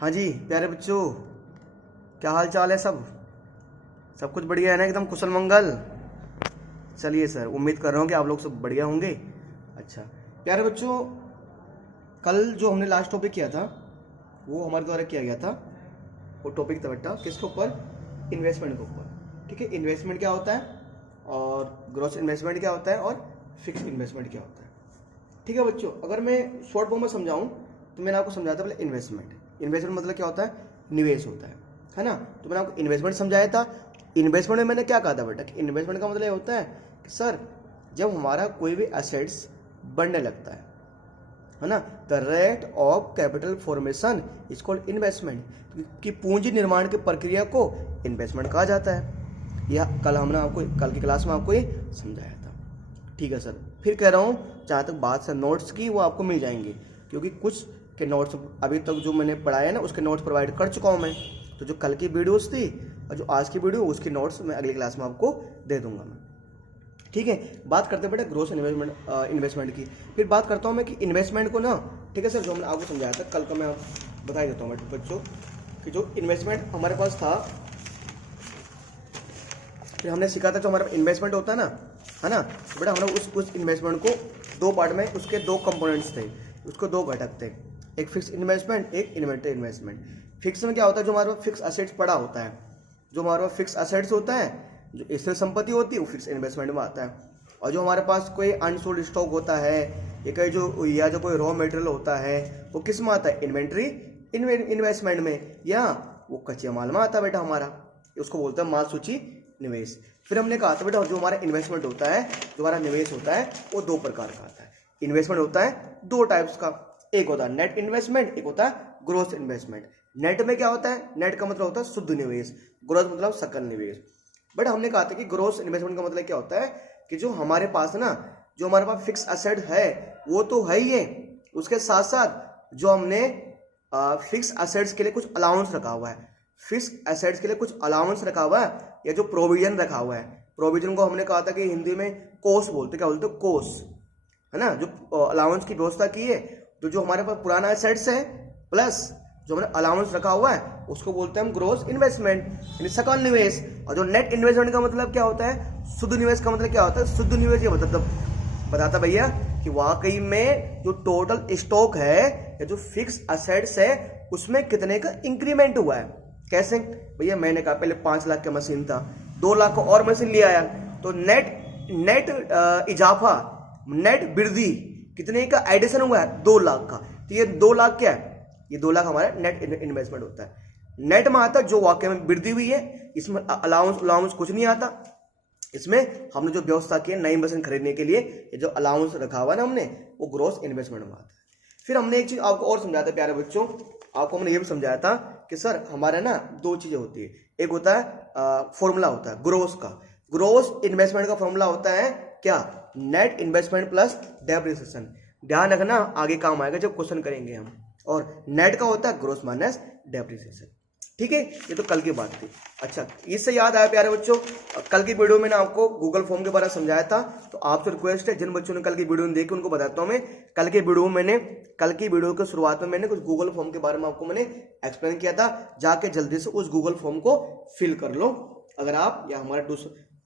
हाँ जी प्यारे बच्चों, क्या हाल चाल है? सब कुछ बढ़िया है ना? एकदम कुशल मंगल। चलिए सर, उम्मीद कर रहा हूँ कि आप लोग सब बढ़िया होंगे। अच्छा प्यारे बच्चों, कल जो हमने लास्ट टॉपिक किया था वो हमारे द्वारा किया गया था। वो टॉपिक था बेटा किसके ऊपर? इन्वेस्टमेंट के ऊपर। ठीक है, इन्वेस्टमेंट क्या होता है और ग्रॉस इन्वेस्टमेंट क्या होता है और फिक्स इन्वेस्टमेंट क्या होता है। ठीक है बच्चों, अगर मैं शॉर्ट फॉर्म में समझाऊं तो मैंने आपको समझाया था पहले इन्वेस्टमेंट मतलब क्या होता है? निवेश होता है ना। तो मैंने आपको इन्वेस्टमेंट समझाया था। इन्वेस्टमेंट में मैंने क्या कहा था बेटा कि इन्वेस्टमेंट का मतलब ये होता है कि सर जब हमारा कोई भी एसेट्स बढ़ने लगता है ना, the rate of capital formation is called investment, कि पूंजी निर्माण की प्रक्रिया को इन्वेस्टमेंट कहा जाता है। यह कल की क्लास में आपको ये समझाया था। ठीक है सर, फिर कह रहा हूँ जहाँ तक बात है नोट्स की, वो आपको मिल जाएंगे, क्योंकि कुछ के नोट्स अभी तक जो मैंने पढ़ाया ना उसके नोट्स प्रोवाइड कर चुका हूँ मैं। तो जो कल की वीडियोस थी और जो आज की वीडियो उसकी नोट्स मैं अगली क्लास में आपको दे दूंगा मैं। ठीक है, बात करते हैं बेटा ग्रोस इन्वेस्टमेंट की। फिर बात करता हूँ मैं कि इन्वेस्टमेंट को ना, ठीक है सर, जो मैंने आपको समझाया था कल का मैं बता देता हूँ बच्चों कि जो इन्वेस्टमेंट हमारे पास था, फिर हमने सीखा था जो हमारा इन्वेस्टमेंट होता है ना तो बेटा हमने उस इन्वेस्टमेंट को दो पार्ट में, उसके दो कंपोनेंट्स थे, उसको दो घटक थे, एक फिक्स इन्वेस्टमेंट, एक इन्वेंटरी इन्वेस्टमेंट। फिक्स में क्या होता है? जो हमारे पास फिक्स असेट्स पड़ा होता है, जो हमारे पास फिक्स असेट्स होता है, जो स्थिर संपत्ति होती है, वो फिक्स इन्वेस्टमेंट में आता है। और जो हमारे पास कोई अनसोल्ड स्टॉक होता है या जो कोई रॉ मटेरियल होता है, वो किस में आता है? इन्वेंट्री इन्वेस्टमेंट में, या वो कच्चे माल में आता है बेटा हमारा, उसको बोलते हैं माल सूची निवेश। फिर हमने कहा था बेटा जो हमारा इन्वेस्टमेंट होता है, जो हमारा निवेश होता है, वो दो प्रकार का आता है। इन्वेस्टमेंट होता है दो टाइप्स का, एक होता है नेट इन्वेस्टमेंट, एक होता है ग्रोस इन्वेस्टमेंट। नेट में क्या होता है? नेट का मतलब होता है शुद्ध निवेश, ग्रोस मतलब सकल निवेश। बट हमने कहा था कि ग्रोस इन्वेस्टमेंट का मतलब क्या होता है कि जो हमारे पास ना, जो हमारे पास फिक्स एसेट है वो तो है ही है, उसके साथ साथ जो हमने फिक्स एसेट्स के लिए कुछ अलाउंस रखा हुआ है, फिक्स एसेट्स के लिए कुछ अलाउंस रखा हुआ है, या जो प्रोविजन रखा हुआ है। प्रोविजन को हमने कहा था कि हिंदी में कोस बोलते, क्या बोलते? कोस, है ना। जो अलाउंस की व्यवस्था की है, तो जो हमारे पास पुराना एसेट्स है प्लस जो हमने अलाउंस रखा हुआ है, उसको बोलते हैं हम ग्रोस इन्वेस्टमेंट, यानी सकल निवेश। और जो नेट इन्वेस्टमेंट का मतलब क्या होता है? शुद्ध निवेश का मतलब क्या होता है? शुद्ध निवेश ये बताता भैया कि वाकई में जो टोटल स्टॉक है या जो फिक्स असेट्स है उसमें कितने का इंक्रीमेंट हुआ है। कैसे भैया? मैंने कहा पहले 5 लाख का मशीन था, 2 लाख का और मशीन ले आया, तो नेट इजाफा, नेट वृद्धि कितने का एडिशन हुआ है? 2 लाख का। तो ये 2 लाख क्या है? ये 2 लाख हमारा नेट इन्वेस्टमेंट होता है। नेट में आता जो वाकई में वृद्धि हुई है, इसमें अलाउंस कुछ नहीं आता। इसमें हमने जो व्यवस्था की है नई मशीन खरीदने के लिए, ये जो अलाउंस रखा हुआ ना हमने, वो ग्रोस इन्वेस्टमेंट में आता है। फिर हमने एक चीज आपको और समझाया था प्यारे बच्चों, आपको हमने ये भी समझाया था कि सर हमारे ना दो चीजें होती है। एक होता है फॉर्मूला होता है ग्रोस का, ग्रोस इन्वेस्टमेंट का फॉर्मूला होता है क्या? Net investment plus depreciation. ध्यान रखना, आगे काम आएगा जब क्वेश्चन करेंगे हम। और नेट का होता है ग्रोस माइनस डेप्रिसिएशन। ठीक है, ये तो कल की बात थी। अच्छा, इससे याद आया प्यारे बच्चों, कल की वीडियो में ना आपको गूगल फॉर्म के बारे में समझाया था, तो आपसे रिक्वेस्ट है जिन बच्चों ने कल की वीडियो नहीं देखी उनको बताता हूं मैं। कल की वीडियो के शुरुआत में मैंने कुछ गूगल फॉर्म के बारे में आपको मैंने एक्सप्लेन किया था, जाके जल्दी से उस गूगल फॉर्म को फिल कर लो। अगर आप या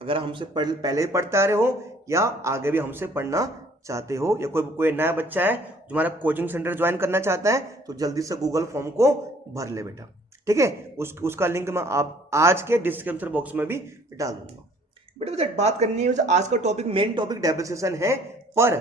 अगर हमसे पहले ही पढ़ते आ रहे हो या आगे भी हमसे पढ़ना चाहते हो, या कोई नया बच्चा है जो हमारा कोचिंग सेंटर ज्वाइन करना चाहता है, तो जल्दी से गूगल फॉर्म को भर ले बेटा। ठीक है, उसका लिंक मैं आप आज के डिस्क्रिप्शन बॉक्स में भी डाल दूंगा बेटा। बात करनी है आज का टॉपिक, मेन टॉपिक डेप्रिसिएशन है, पर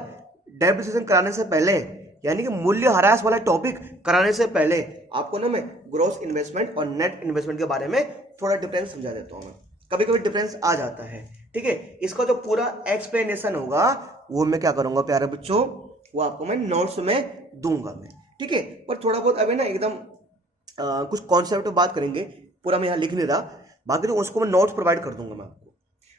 डेप्रिसिएशन कराने से पहले, यानी कि मूल्य ह्रास वाला टॉपिक कराने से पहले आपको ना मैं ग्रोस इन्वेस्टमेंट और नेट इन्वेस्टमेंट के बारे में थोड़ा डिफरेंस समझा देता हूँ। कभी कभी डिफरेंस आ जाता है, ठीक है। इसका जो पूरा एक्सप्लेनेशन होगा वो मैं क्या करूंगा प्यारे बच्चों, वो आपको मैं नोट्स में दूंगा मैं, ठीक है। पर थोड़ा बहुत अभी ना एकदम कुछ कॉन्सेप्ट बात करेंगे, पूरा मैं यहाँ लिख नहीं रहा, बाकी तो उसको मैं नोट्स प्रोवाइड कर दूंगा मैं आपको।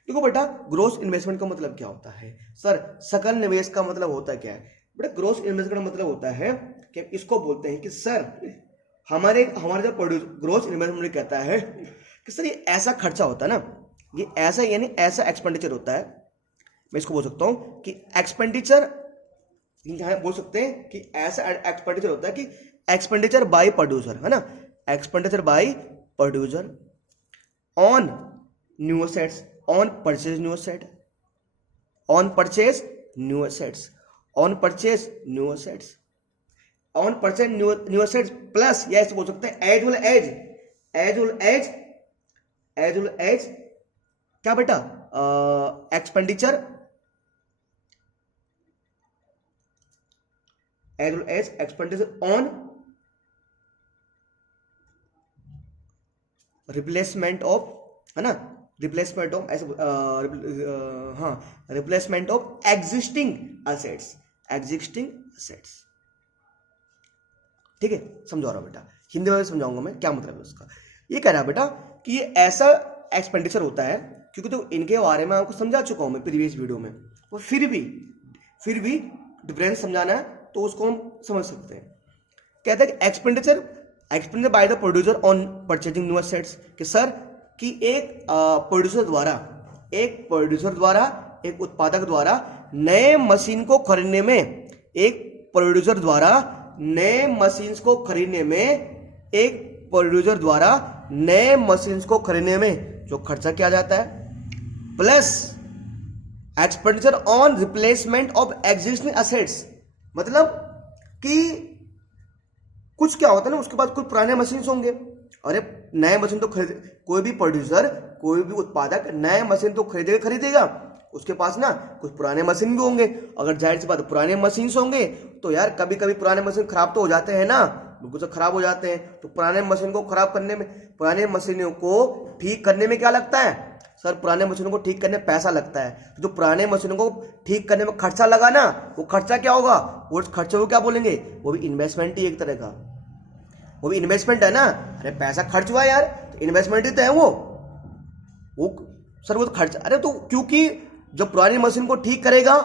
देखो बेटा, ग्रोस इन्वेस्टमेंट का मतलब क्या होता है? सर सकल निवेश का मतलब होता क्या है? बेटा ग्रोस इन्वेस्टमेंट का मतलब होता है कि इसको बोलते हैं कि सर हमारे जो ग्रोस इन्वेस्टमेंट कहता है कि सर ये ऐसा खर्चा होता है ना, ये ऐसा यानी ऐसा एक्सपेंडिचर होता है, मैं इसको बोल सकता हूँ कि एक्सपेंडिचर, यहाँ बोल सकते हैं कि ऐसा एक्सपेंडिचर होता है कि एक्सपेंडिचर बाय प्रोड्यूसर, है ना, expenditure by producer on new assets, on purchase new asset, on purchase new assets, on purchase new assets, on purchase new assets plus, या ऐसे बोल सकते हैं as well as, as well as, as well as क्या बेटा, expenditure, as well as expenditure on replacement of, है ना, replacement of ऐसे हाँ, replacement of existing assets, existing assets. ठीक है, समझा रहा हूं बेटा, हिंदी में समझाऊंगा मैं क्या मतलब है उसका। ये कह रहा है बेटा कि ये ऐसा एक्सपेंडिचर होता है, क्योंकि तो इनके बारे में आपको समझा चुका हूं मैं प्रीवियस वीडियो में, वो फिर भी डिफरेंस समझाना है तो उसको हम समझ सकते हैं। कहते हैं कि expenditure by the producer on purchasing new assets, कि सर कि एक प्रोड्यूसर द्वारा, एक उत्पादक द्वारा नए मशीन को खरीदने में, एक प्रोड्यूसर द्वारा नए मशीन्स को खरीदने में, एक प्रोड्यूसर द्वारा नए मशीन्स को खरीदने में जो खर्चा किया जाता है, plus expenditure on replacement of existing assets, मतलब कि कुछ क्या होता है ना, उसके बाद कुछ पुराने मशीन होंगे, अरे नए मशीन तो खरीद, कोई भी प्रोड्यूसर, कोई भी उत्पादक नए मशीन तो खरीदेगा, उसके पास ना कुछ पुराने मशीन भी होंगे। अगर जाहिर सी बात पुराने मशीन होंगे तो यार कभी कभी पुराने मशीन खराब तो हो जाते हैं ना, बिल्कुल से खराब हो जाते हैं। तो पुराने मशीन को खराब करने में, पुराने मशीनों को ठीक करने में क्या लगता है सर, पुराने मशीनों को ठीक करने में पैसा लगता है। तो जो पुराने मशीनों को ठीक करने में खर्चा लगा ना, वो खर्चा क्या होगा, वो खर्चे को क्या बोलेंगे, वो भी इन्वेस्टमेंट ही एक तरह का, वो भी इन्वेस्टमेंट है ना। अरे पैसा खर्च हुआ यार, तो इन्वेस्टमेंट ही तो है वो सर, वो तो खर्च, अरे तो क्योंकि जब पुरानी मशीन को ठीक करेगा,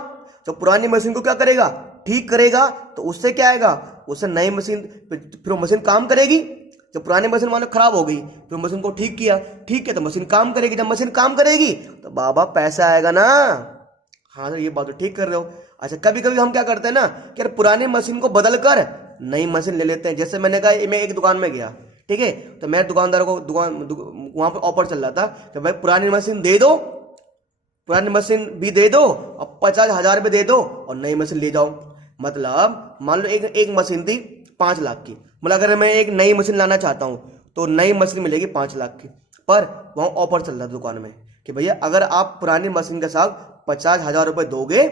जब पुरानी मशीन को क्या करेगा, ठीक करेगा, तो उससे क्या आएगा, उससे नई मशीन, फिर मशीन काम करेगी। जब पुरानी मशीन मान लो खराब हो गई, फिर मशीन को ठीक किया, ठीक है तो मशीन काम करेगी, जब मशीन काम करेगी तो बाबा पैसा आएगा ना। हाँ सर ये बात तो ठीक कर रहे हो। अच्छा कभी कभी हम क्या करते हैं ना कि पुरानी मशीन को बदल कर नई मशीन ले लेते हैं। जैसे मैंने कहा मैं एक दुकान में गया, ठीक है, तो मैं दुकानदार को वहां पे ऑफर चल रहा था कि भाई पुरानी मशीन दे दो, पुरानी मशीन भी दे दो और 50,000 भी दे दो और नई मशीन ले जाओ। मतलब मान लो एक मशीन थी 5 लाख की, मतलब अगर मैं एक नई मशीन लाना चाहता हूं तो नई मशीन मिलेगी 5 लाख की, पर वहां ऑफर चल रहा था दुकान में कि भैया अगर आप पुरानी मशीन के साथ 50,000 रुपए दोगे,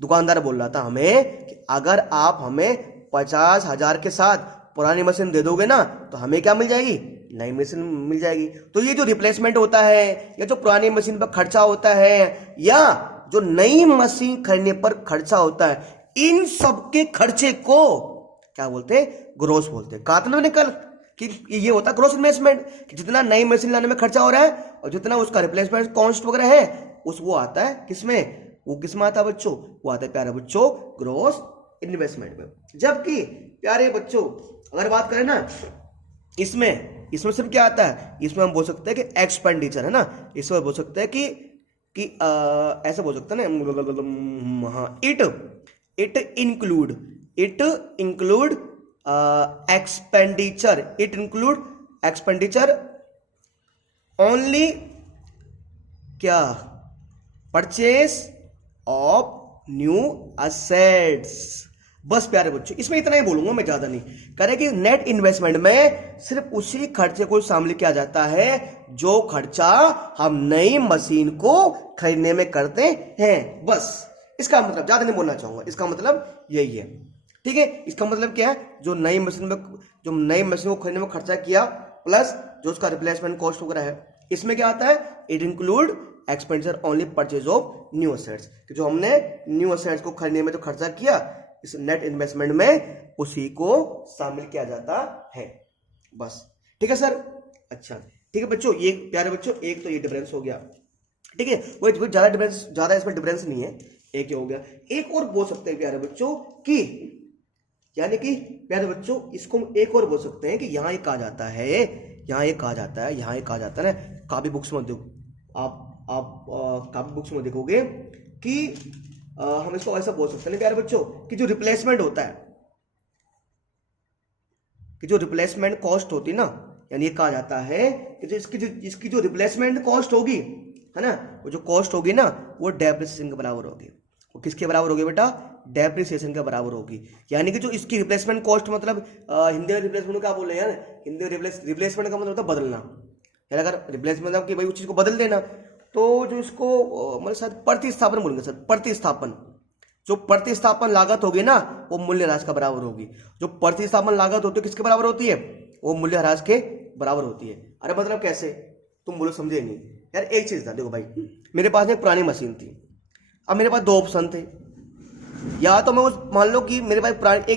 दुकानदार बोल रहा था हमें कि अगर आप हमें 50,000 के साथ पुरानी मशीन दे दोगे ना तो हमें क्या मिल जाएगी, नई मशीन मिल जाएगी। तो ये जो रिप्लेसमेंट होता है या जो पुरानी मशीन पर खर्चा होता है या जो नई मशीन खरीदने पर खर्चा होता है, इन सब के खर्चे को क्या बोलते हैं, ग्रोस बोलते हैं। कहा था मैंने कल कि ये होता है ग्रोस इन्वेस्टमेंट, कि जितना नई मशीन लाने में खर्चा हो रहा है और जितना उसका रिप्लेसमेंट कॉस्ट वगैरह है वो आता है किसमें, वो किसमें आता है बच्चों, वो आता है प्यारे बच्चों ग्रोस इन्वेस्टमेंट में। जबकि प्यारे बच्चों अगर बात करें ना इसमें सिर्फ क्या आता है, इसमें हम बोल सकते हैं कि एक्सपेंडिचर है ना, इसमें बोल सकते हैं कि ऐसे बोल सकते हैं ना, हाँ it include expenditure, it include expenditure only क्या, परचेज ऑफ न्यू असेट्स। बस प्यारे बच्चों इसमें इतना ही बोलूंगा मैं, ज्यादा नहीं। कह रहे कि नेट इन्वेस्टमेंट में सिर्फ उसी खर्चे को शामिल किया जाता है जो खर्चा हम नई मशीन को खरीदने में करते हैं। बस इसका मतलब, ज्यादा नहीं बोलना चाहूंगा, इसका मतलब यही है। ठीक है, इसका मतलब क्या है, जो नई मशीन को खरीदने में खर्चा किया प्लस जो उसका रिप्लेसमेंट कॉस्ट वगैरह है, इसमें क्या आता है, it include expenditure only purchase of new assets, कि जो हमने न्यू असेट्स को खरीदने में जो खर्चा किया इस नेट इन्वेस्टमेंट में उसी को शामिल किया जाता है। बस ठीक है सर। अच्छा ठीक है बच्चों, ये प्यारे बच्चों एक तो ये डिफरेंस हो गया, ठीक है, वो ज्यादा इसमें डिफरेंस नहीं है, एक ही हो गया। एक और बोल सकते हैं प्यारे बच्चों कि, यानी कि प्यारे बच्चों इसको हम एक और बोल सकते हैं कि यहाँ एक आ जाता है, यहाँ एक आ जाता है, यहाँ एक आ जाता है ना। काफी बुक्स में देखो आप काफी बुक्स में देखोगे कि हम इसको ऐसा बोल सकते हैं प्यारे बच्चों कि जो रिप्लेसमेंट होता है, कि जो रिप्लेसमेंट कॉस्ट होती ना, यानी ये कहा जाता है कि जो इसकी जो रिप्लेसमेंट कॉस्ट होगी, है ना, वो जो कॉस्ट होगी ना वो डेप्रिसिएशन के बराबर होगी। वो किसके बराबर होगी बेटा? डेप्रिसिएशन के बराबर होगी। यानी कि जो इसकी रिप्लेसमेंट कॉस्ट, मतलब हिंदी में रिप्लेसमेंट को क्या बोल रहे हैं यार? हिंदी में रिप्लेसमेंट का मतलब होता है बदलना। यानी अगर रिप्लेसमेंट मतलब कि भाई उस चीज़ को बदल देना, तो जो इसको मतलब शायद प्रतिस्थापन बोलेंगे सर, प्रतिस्थापन। जो प्रतिस्थापन लागत होगी ना वो मूल्यह्रास का बराबर होगी। जो प्रतिस्थापन लागत होती है किसके बराबर होती है? वो मूल्यह्रास के बराबर होती है। अरे मतलब कैसे? तुम बोलो समझे नहीं यार। एक चीज था, देखो भाई, मेरे पास एक पुरानी मशीन थी। अब मेरे पास दो ऑप्शन थे, या तो मैं उस, मान लो कि मेरे पास पुरानी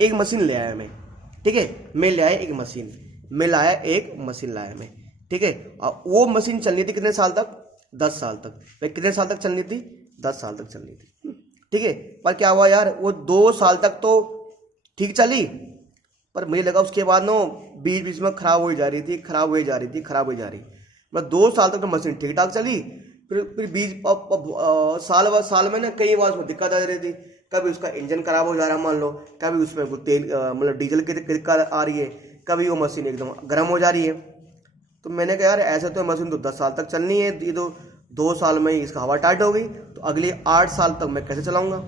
एक मशीन ले आया मैं, ठीक है, मैं ले आया एक मशीन लाया मैं, ठीक है। और वो मशीन चलनी थी कितने साल तक? 10 साल तक। भाई कितने साल तक चलनी थी? 10 साल तक चलनी थी, ठीक है। पर क्या हुआ यार, वो 2 साल तक तो ठीक चली, पर मुझे लगा उसके बाद ना बीच बीच में खराब हो जा रही थी। मतलब 2 साल तक तो मशीन ठीक ठाक चली, फिर बीच साल में ना कई बार उसमें दिक्कत आ रही थी। कभी उसका इंजन खराब हो जा रहा है मान लो, कभी उसमें कुछ तेल मतलब डीजल की दिक्कत आ रही है, कभी वो मशीन एकदम गर्म हो जा रही है। तो मैंने कहा यार ऐसे तो मशीन तो 10 साल तक चलनी है, ये तो 2 साल में इसका हवा टाइट हो गई, तो अगले 8 साल तक मैं कैसे चलाऊंगा?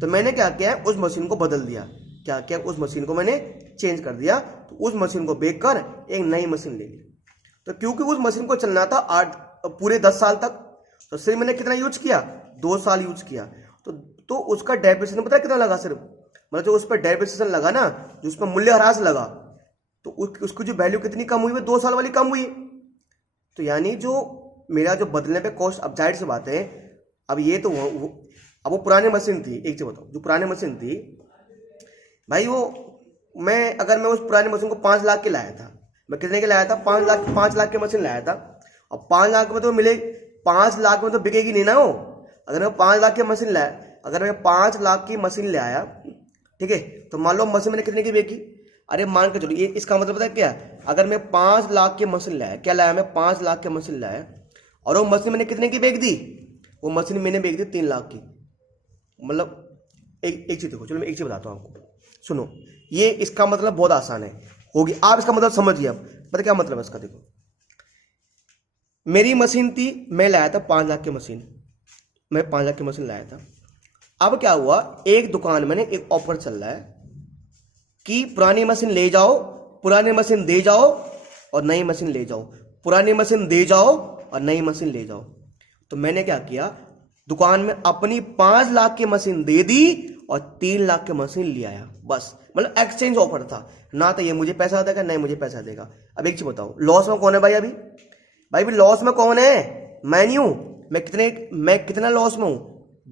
तो मैंने क्या किया, उस मशीन को बदल दिया। क्या किया? उस मशीन को मैंने चेंज कर दिया। तो उस मशीन को बेचकर एक नई मशीन ले ली। तो क्योंकि उस मशीन को चलना था पूरे 10 साल तक, तो सिर्फ मैंने कितना यूज किया? 2 साल यूज किया। तो उसका डेप्रिसिएशन पता है कितना लगा? सिर्फ मतलब जो उस पर डेप्रिसिएशन लगा ना, जो उस पर मूल्यह्रास लगा, तो उसकी जो वैल्यू कितनी कम हुई? वो 2 साल वाली कम हुई। तो यानी जो मेरा जो बदलने पे कॉस्ट, अब जाहिर सी बात है, अब ये तो अब वो पुरानी मशीन थी। एक चीज बताओ, जो पुरानी मशीन थी भाई, वो अगर मैं उस पुरानी मशीन को 5 लाख के लाया था, मैं कितने के लाया था? 5 लाख की मशीन लाया था। अब 5 लाख में तो मिले, 5 लाख में तो बिकेगी नहीं ना वो। अगर मैं 5 लाख की मशीन लाया, अगर मैं 5 लाख की मशीन ले आया, ठीक है, तो मान लो मशीन मैंने कितने की बेची? अरे मान के चलो, ये इसका मतलब पता है क्या? अगर मैं 5 लाख की मशीन लाया, क्या लाया मैं? 5 लाख की मशीन लाया, और वो मशीन मैंने कितने की बेच दी? वो मशीन मैंने बेच दी 3 लाख की। मतलब एक चीज देखो, चलो मैं एक चीज बताता हूँ आपको, सुनो। ये इसका मतलब बहुत आसान है, होगी, आप इसका मतलब समझिए। अब पता क्या मतलब है इसका? देखो, मेरी मशीन थी, मैं लाया था 5 लाख की मशीन, मैं 5 लाख की मशीन लाया था। अब क्या हुआ, एक दुकान में एक ऑफर चल रहा है कि पुरानी मशीन ले जाओ, पुरानी मशीन दे जाओ और नई मशीन ले जाओ, पुरानी मशीन दे जाओ और नई मशीन ले जाओ। तो मैंने क्या किया, दुकान में अपनी 5 लाख की मशीन दे दी और 3 लाख की मशीन ले आया। बस, मतलब एक्सचेंज ऑफर था ना, तो ये मुझे पैसा देगा नहीं मुझे पैसा देगा। अब एक चीज बताओ, लॉस में कौन है भाई? भाई लॉस में कौन है? मैं नहीं हूं। मैं कितना लॉस में हूं?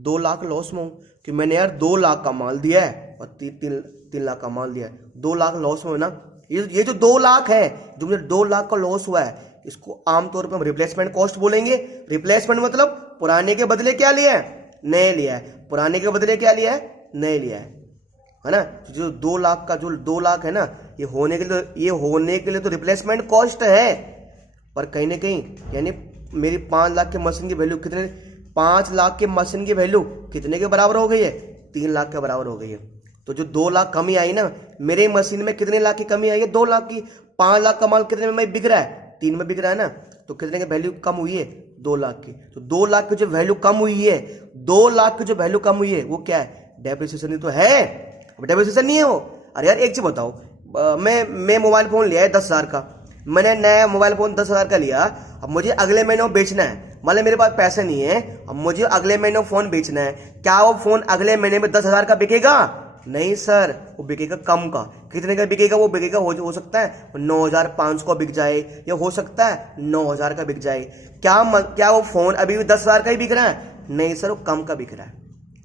2 लाख लॉस में हूं, कि मैंने यार 2 लाख का माल दिया है और 3 लाख का माल दिया है। 2 लाख लॉस में ना। ये जो 2 लाख है, जो मुझे 2 लाख का लॉस हुआ है, इसको आमतौर पर हम रिप्लेसमेंट कॉस्ट बोलेंगे। रिप्लेसमेंट मतलब पुराने के बदले क्या लिया है? नए लिया है। पुराने के बदले क्या लिया है? नए लिया है ना। जो 2 लाख का, जो 2 लाख है ना, ये होने के लिए तो रिप्लेसमेंट कॉस्ट है। पर कहीं ना कहीं यानी मेरी 5 लाख के मशीन की वैल्यू कितने, 5 लाख के मशीन की वैल्यू कितने के बराबर हो गई है? 3 लाख के बराबर हो गई है। तो जो 2 लाख कमी आई ना, मेरे मशीन में कितने लाख की कमी आई है? 2 लाख की। 5 लाख का माल कितने में बिक रहा है? 3 में बिक रहा है ना। तो कितने की वैल्यू कम हुई है? 2 लाख की। तो 2 लाख की जो वैल्यू कम हुई है, 2 लाख की जो वैल्यू कम हुई है, वो क्या है? डेप्रिसिएशन ही तो है। डेप्रिसिएशन नहीं है वो। अरे यार एक चीज बताओ, मैं मोबाइल फोन लिया है 10,000 का, मैंने नया मोबाइल फोन 10,000 का लिया, अब मुझे अगले महीने वो बेचना है, मतलब मेरे पास पैसे नहीं है, अब मुझे अगले महीने फोन बेचना है। क्या वो फोन अगले महीने में 10,000 का बिकेगा? नहीं सर, वो बिकेगा कम का। कितने का बिकेगा? वो बिकेगा हो सकता है 9,500 का बिक जाए, या हो सकता है 9,000 का बिक जाए। क्या वो फोन अभी भी 10,000 का ही बिक रहा है? नहीं सर, वो कम का बिक रहा है।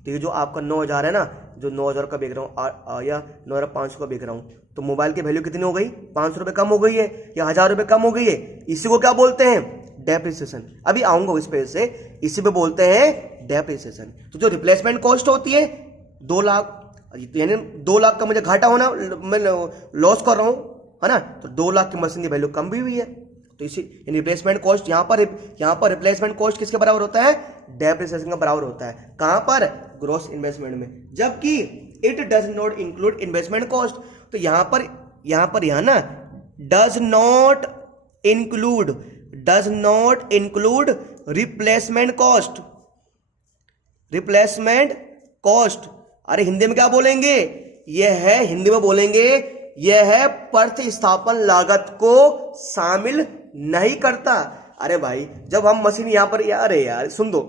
ठीक है, जो आपका 9,000 है ना, जो 9,000 का बेच रहा हूँ या 9,500 का बेच रहा हूँ, तो मोबाइल की वैल्यू कितनी हो गई? 500 रुपये कम हो गई है या 1,000 रुपये कम हो गई है। इसी को क्या बोलते हैं? डेप्रिसिएशन। अभी आऊंगा इस पे से, इसी पे बोलते हैं डेप्रिसिएशन। तो जो रिप्लेसमेंट कॉस्ट होती है 2 लाख, यानी 2 लाख का मुझे घाटा होना, मैं लॉस कर रहा हूँ, है ना। तो 2 लाख की मशीन की वैल्यू कम भी हुई है। तो इसी रिप्लेसमेंट कॉस्ट, यहाँ पर रिप्लेसमेंट कॉस्ट किसके बराबर होता है? डेप्रिसिएशन का बराबर होता है। कहां पर? ग्रॉस इन्वेस्टमेंट में। जबकि it does not include investment cost. तो यहाँ पर यहां पर यहां ना does not include replacement cost. Replacement cost अरे हिंदी में क्या बोलेंगे, यह है हिंदी में बोलेंगे यह है प्रतिस्थापन लागत को शामिल नहीं करता। अरे भाई जब हम मशीन यहां पर यार सुन दो,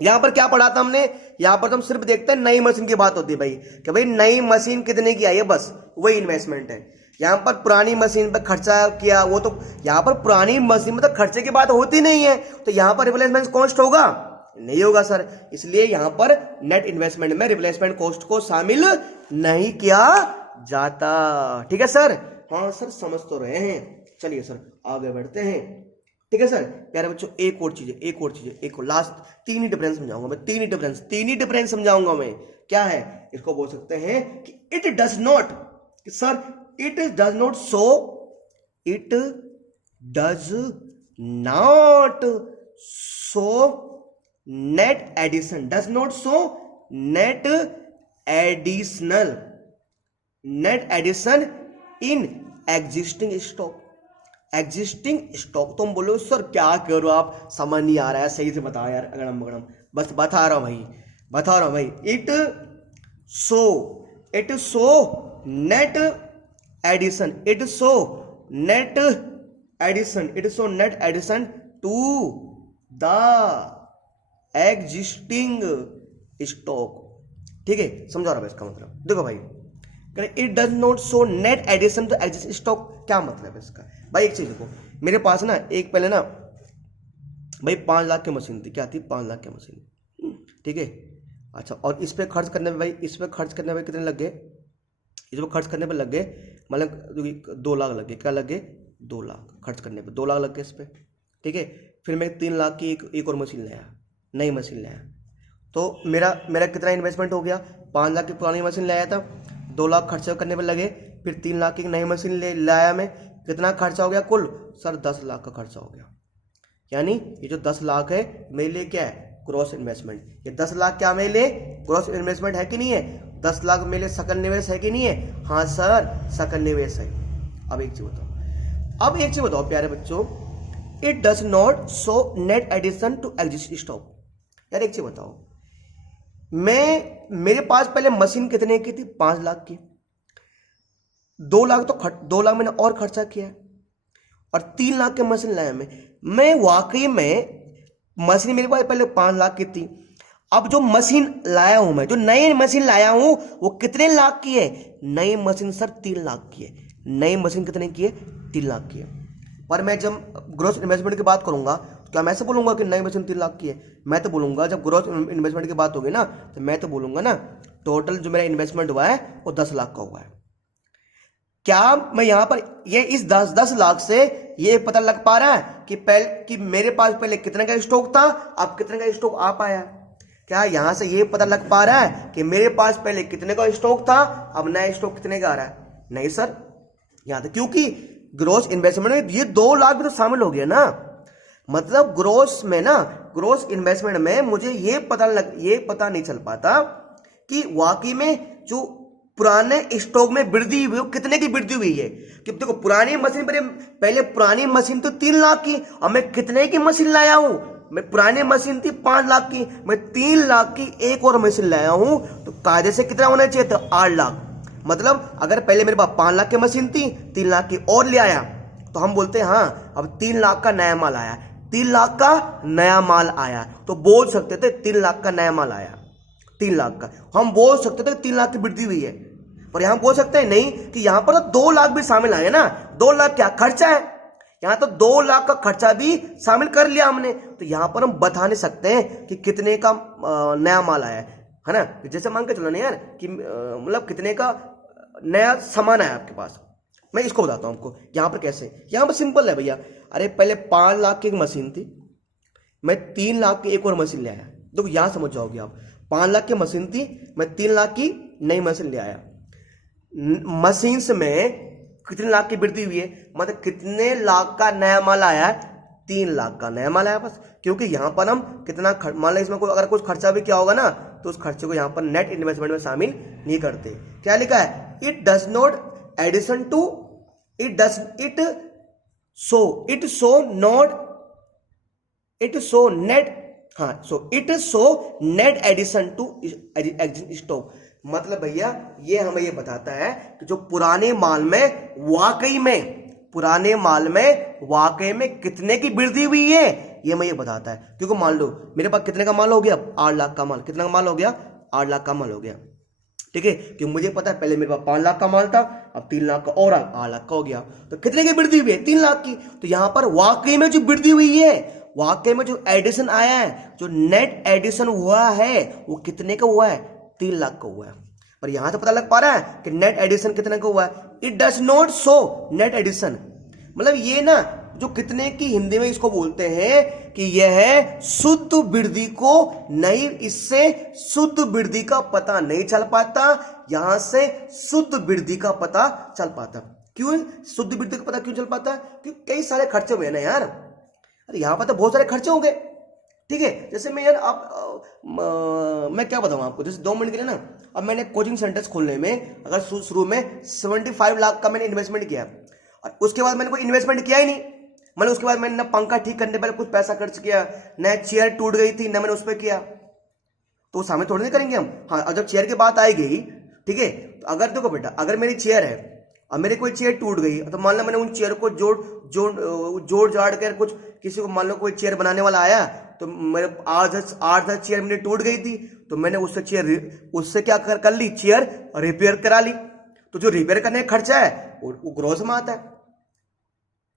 यहां पर क्या पढ़ा था हमने, यहां पर तो हम सिर्फ देखते हैं नई मशीन की बात होती है भाई कि भाई नई मशीन कितने की आई है, बस वही इन्वेस्टमेंट है। यहां पर पुरानी मशीन पर खर्चा किया वो तो, यहां पर पुरानी मशीन में तो खर्चे की बात होती नहीं है, तो यहां पर रिप्लेसमेंट कॉस्ट होगा नहीं होगा सर। इसलिए यहां पर नेट इन्वेस्टमेंट में रिप्लेसमेंट कॉस्ट को शामिल नहीं किया जाता। ठीक है सर, हाँ सर समझ तो रहे हैं। चलिए सर आगे बढ़ते हैं। ठीक है सर प्यारे बच्चों, एक और चीज लास्ट तीन ही डिफरेंस समझाऊंगा मैं, तीन ही डिफरेंस समझाऊंगा मैं। क्या है, इसको बोल सकते हैं कि it does not show net addition, does not show net addition in existing stock. तुम बोलो सर क्या करो आप, समझ नहीं आ रहा है, सही से बताओ यार, अगड़म बगड़म बस बता रहा हूं भाई। It show net addition to the existing stock. ठीक है, समझा रहा है इसका मतलब। देखो भाई, it does not show net addition to existing stock, क्या मतलब है इसका भाई। एक चीज देखो, मेरे पास ना एक पहले ना भाई 5 लाख की मशीन थी, क्या थी 5 लाख की मशीन, ठीक है। अच्छा, और इस पे खर्च करने में कितने लग गए, इस पे खर्च करने पे लग गए मतलब 2 लाख लग गए। क्या लग गए, 2 लाख खर्च करने पे 2 लाख लग गए इस पे, ठीक है। फिर मैं 3 लाख की एक और मशीन लाया, नई मशीन लाया, तो मेरा कितना इन्वेस्टमेंट हो गया, 5 लाख की पुरानी मशीन लाया था, 2 लाख खर्चा करने पे लगे, फिर 3 लाख की नई मशीन लाया मैं, कितना खर्चा हो गया कुल सर 10 लाख का खर्चा हो गया। यानी ये जो 10 लाख है मेरे लिए क्या है, ग्रॉस इन्वेस्टमेंट। ये 10 लाख क्या मेरे लिए ग्रॉस इन्वेस्टमेंट है कि नहीं है, 10 लाख मेरे लिए सकल निवेश है कि नहीं है, हाँ सर सकल निवेश है। अब एक चीज बताओ प्यारे बच्चों, it does not show net addition to existing stock. यार एक चीज बताओ, मेरे पास पहले मशीन कितने की थी, 5 लाख की, 2 लाख मैंने और खर्चा किया और 3 लाख की मशीन लाया मैं वाकई में मशीन मेरे पास पहले 5 लाख की थी। अब जो मशीन लाया हूं मैं, जो नई मशीन लाया हूं वो कितने लाख की है, नई मशीन सर 3 लाख की है। नई मशीन कितने की है, 3 लाख की है। पर मैं जब ग्रॉस इन्वेस्टमेंट की बात करूंगा तो क्या मैं ऐसे बोलूंगा कि नई मशीन 3 लाख की है, मैं तो बोलूंगा जब ग्रॉस इन्वेस्टमेंट की बात होगी ना, तो मैं तो बोलूंगा ना टोटल जो मेरा इन्वेस्टमेंट हुआ है वो 10 लाख का हुआ है। क्या मैं यहां पर ये इस 10 लाख से ये पता लग पा रहा है कि मेरे पास पहले कितने का स्टॉक था, अब कितने का स्टॉक आ पाया, क्या यहां से ये पता लग पा रहा है कि मेरे पास पहले कितने का स्टॉक था, अब नया स्टॉक कितने का आ रहा है, नहीं सर। यहां तक क्योंकि ग्रॉस इन्वेस्टमेंट में ये 2 लाख भी तो शामिल हो गया ना, मतलब ग्रॉस इन्वेस्टमेंट में मुझे ये पता नहीं चल पाता कि वाकई में जो पुराने स्टॉक में वृद्धि हुई कितने की वृद्धि हुई है। कि देखो पुरानी मशीन पहले पुरानी मशीन तो 3 लाख की, अब मैं कितने की मशीन लाया हूं, मैं पुरानी मशीन थी 5 लाख की, मैं 3 लाख की एक और मशीन लाया हूं, तो कायदे से कितना होना चाहिए था, 8 लाख। मतलब अगर पहले मेरे पास 5 लाख की मशीन थी, 3 लाख की और ले आया, तो हम बोलते हैं हाँ अब 3 लाख का नया माल आया, 3 लाख का नया माल आया, तो बोल सकते थे 3 लाख का नया माल आया, 3 लाख का हम बोल सकते थे 3 लाख की वृद्धि हुई है। पर यहां बोल सकते हैं नहीं कि यहां पर तो 2 लाख भी शामिल आए ना, 2 लाख क्या खर्चा है, यहां तो 2 लाख का खर्चा भी शामिल कर लिया हमने, तो यहां पर हम बता नहीं सकते हैं कि कितने का नया माल आया है ना। जैसे मान के चलो ना यार कि मतलब कितने का नया सामान आया आपके पास। मैं इसको बताता हूं आपको यहां पर कैसे, यहां पर सिंपल है भैया। अरे पहले 5 लाख की एक मशीन थी, मैं 3 लाख की एक और मशीन ले आया, देखो यहां समझ जाओगे आप। 5 लाख की मशीन थी, मैं 3 लाख की नई मशीन ले आया, मशीन में कितने लाख की वृद्धि हुई है, मतलब कितने लाख का नया माल आया है, 3 लाख का नया माल आया बस। क्योंकि यहां पर हम कितना मान लो इसमें कोई अगर कुछ खर्चा भी किया होगा ना, तो उस खर्चे को यहां पर नेट इन्वेस्टमेंट में शामिल नहीं करते। क्या लिखा है, it does not addition to it does it show net addition to existing stock. मतलब भैया ये हमें ये बताता है कि जो पुराने माल में वाकई में कितने की वृद्धि हुई है, ये हमें ये बताता है। क्योंकि मान लो मेरे पास कितने का माल हो गया, 8 लाख का माल। कितना का माल हो गया, 8 लाख का माल हो गया, ठीक है। कि मुझे पता है पहले मेरे पास 5 लाख का माल था, अब 3 लाख का और 8 लाख का हो गया, तो कितने की वृद्धि हुई है, 3 लाख की। तो यहां पर वाकई में जो वृद्धि हुई है, वाकई में जो एडिशन आया है, जो नेट एडिशन हुआ है, वो कितने का हुआ है, 3 लाख का हुआ है। पर यहां तो पता लग पा रहा है कि नेट एडिशन कितने का हुआ है। It does not show net addition, मतलब ये ना जो कितने की हिंदी में इसको बोलते हैं कि यह शुद्ध वृद्धि को नहीं, इससे शुद्ध वृद्धि का पता नहीं चल पाता, यहां से शुद्ध वृद्धि का पता चल पाता। क्यों शुद्ध वृद्धि का पता क्यों चल पाता, क्योंकि कई सारे खर्चे हुए ना यार। अरे यहां पर तो बहुत सारे खर्चे होंगे, ठीक है। जैसे मैं यार मैं क्या बताऊं आपको, जैसे 2 मिनट के लिए ना, अब मैंने कोचिंग सेंटर्स खोलने में अगर शुरू में 75 लाख का मैंने इन्वेस्टमेंट किया और उसके बाद मैंने कोई इन्वेस्टमेंट किया ही नहीं, मतलब उसके बाद मैंने ना पंखा ठीक करने पर कुछ पैसा खर्च किया, न चेयर टूट गई थी, न मैंने उस पर किया, तो सामने थोड़ी नहीं करेंगे हम। हाँ, और जब चेयर की बात आएगी, ठीक है, तो अगर देखो बेटा, अगर मेरी चेयर है और मेरी कोई चेयर टूट गई, तो मान लो मैंने उन चेयर को जोड़ जाड़ कर कुछ, किसी को मान लो कोई चेयर बनाने वाला आया, तो मेरे 8-10 चेयर मेरी टूट गई थी, तो मैंने उससे क्या कर ली, चेयर रिपेयर करा ली। तो जो रिपेयर करने का खर्चा है वो ग्रॉस में आता है।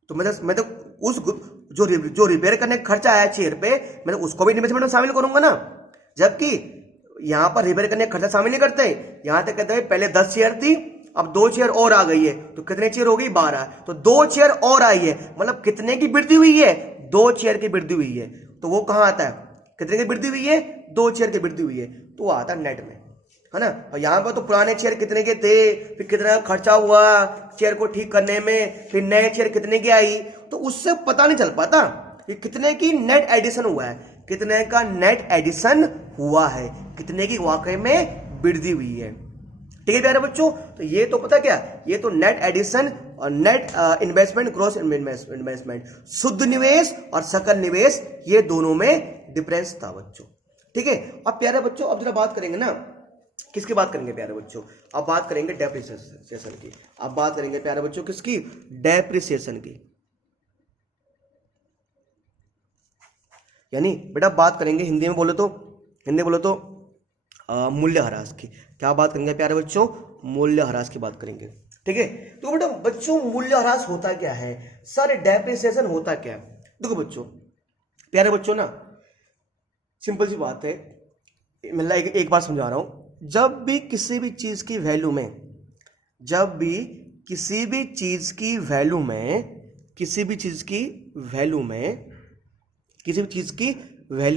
तो मैं तो उस जो रिपेयर करने का खर्चा आया चेयर पे, मैंने उसको भी इन्वेस्टमेंट में शामिल करूंगा ना। जबकि यहां पर रिपेयर करने का खर्चा शामिल नहीं करते, यहां तक कहते हैं पहले 10 चेयर थी, अब 2 चेयर और आ गई है, तो कितने चेयर हो गई, 12। तो 2 चेयर और आई है, मतलब कितने की वृद्धि हुई है, 2 चेयर की वृद्धि हुई है। तो वो कहां आता है, कितने की वृद्धि हुई है, 2 चेयर की वृद्धि हुई है, तो वो आता है नेट में, है ना। और यहां पर तो पुराने चेयर कितने के थे, फिर कितना खर्चा हुआ चेयर को ठीक करने में, फिर नए चेयर कितने की आई, तो उससे पता नहीं चल पाता कि कितने की नेट एडिशन हुआ है, कितने का नेट एडिशन हुआ है, कितने की वाकई में वृद्धि हुई है। ठीक है प्यारे बच्चों, तो ये तो पता क्या, ये तो नेट एडिशन और नेट इन्वेस्टमेंट, ग्रॉस इन्वेस्टमेंट, शुद्ध निवेश और सकल निवेश, ये दोनों में डिफरेंस था बच्चों। ठीक है, अब प्यारे बच्चों अब जरा बात करेंगे ना, किसकी बात करेंगे प्यारे बच्चों, अब बात करेंगे डेप्रिसिएशन की। अब बात करेंगे प्यारे बच्चों किसकी, डेप्रिसिएशन की। यानी बेटा बात करेंगे हिंदी में बोलो तो मूल्यह्रास की। क्या बात करेंगे प्यारे बच्चों, मूल्यह्रास की बात करेंगे। ठीक है, तो बेटा बच्चों मूल्यह्रास होता क्या है, सर डेप्रिसिएशन होता क्या है। देखो बच्चों, प्यारे बच्चों ना, सिंपल सी बात है, मैं एक बार समझा रहा हूं। जब भी किसी भी चीज की वैल्यू